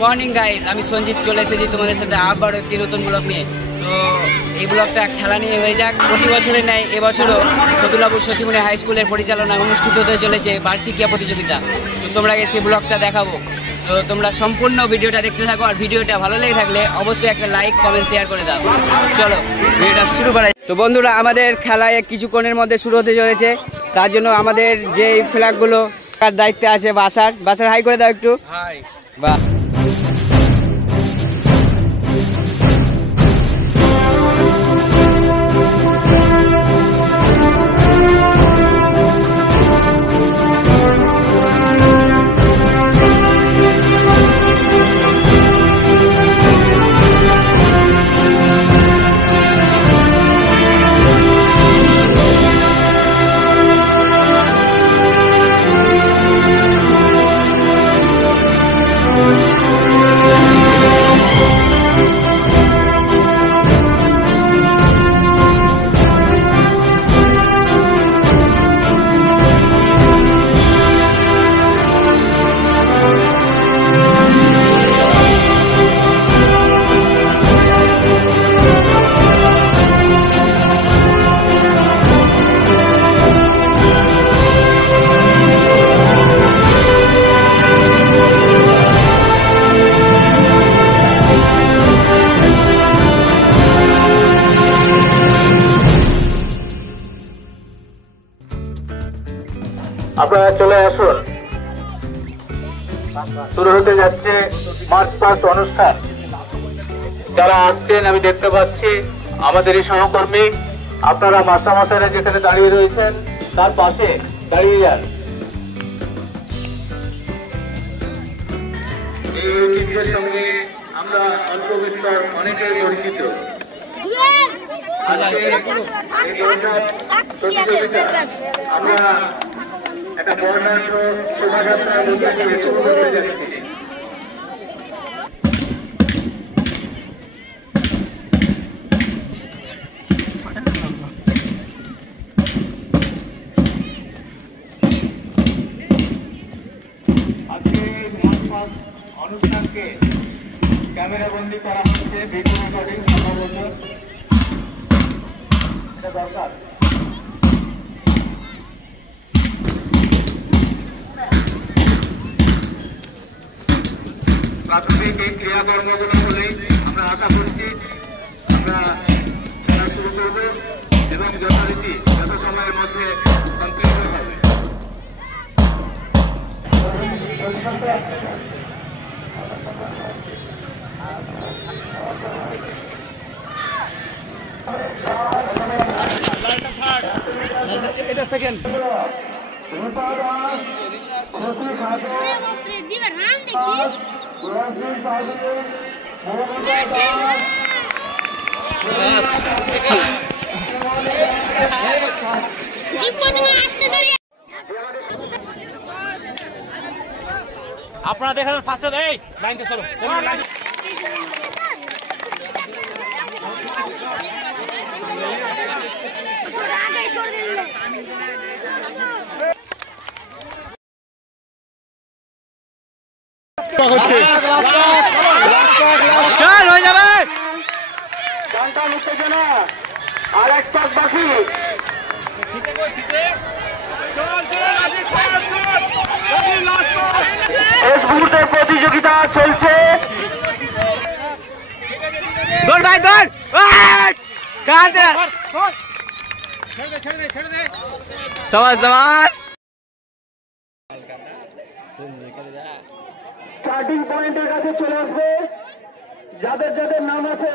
Morning guys, আমি সঞ্জিত চলে এসেছি তোমাদের সাথে আবার একটি নতুন ব্লগ নিয়ে। তো এই ব্লগটা খেলা নিয়ে হয়ে যাক। প্রতি বছরের ন্যায় এবছরও ফতুল্লাপুর শশীমণি হাই স্কুলের পরিচালনায় অনুষ্ঠিত হতে চলেছে বার্ষিক ক্রীড়া প্রতিযোগিতা। তো তোমরা সেই ব্লগটা দেখাবো, তো তোমরা সম্পূর্ণ ভিডিওটা দেখতে থাকো। আর ভিডিওটা ভালো লেগে থাকলে অবশ্যই একটা লাইক কমেন্ট শেয়ার করে দাও। চলো ভিডিওটা শুরু করা। তো বন্ধুরা, আমাদের খেলায় কিছুক্ষণের মধ্যে শুরু হতে চলেছে। তার জন্য আমাদের যে ফ্ল্যাগগুলো তার দায়িত্বে আছে বাসার হাই করে দাও একটু। বাহ, আপনারা চলে আসুন। শুরু হতে যাচ্ছে মার্চ পাস্ট অনুষ্ঠান। যারা আসছেন আমি দেখতে পাচ্ছি আমাদেরই সহকর্মী। আপনারা মাস্টারমশাইরা যেখানে দাঁড়িয়ে রয়েছেন তার পাশে দাঁড়িয়ে যান। এই ঐতিহ্যের সঙ্গে আমরা অল্প বিস্তর অনেকেই পরিচিত। আমরা একটা বর্ণাঢ্য শোভাযাত্রার মধ্যে দিয়ে শুরু করতে যাচ্ছি। আজকে অনুষ্ঠানকে ক্যামেরা বন্দি করা হচ্ছে, ভিডিও রেকর্ডিং সম্ভবত এটা দরকার। প্রাথমিক এই ক্রিয়াকর্মগুলো হলেই আমরা আশা করছি আমরা খেলা শুরু করব এবং যথারীতি যত সময়ের মধ্যে সম্পূর্ণ হবে। এটা সেকেন্ড আপনারা দেখেন ফার্স্টে এই লাইনতে চলো হচ্ছে চল হয়ে যাবে। ঘন্টা উত্তেজনা আর এক পাক বাকি। শেষ মুহূর্তের প্রতিযোগিতা চলছে। দৌড় ভাই দৌড়, সবাই সবাই স্টার্টিং পয়েন্টের কাছে চলে আসবে যাদের যাদের নাম আছে।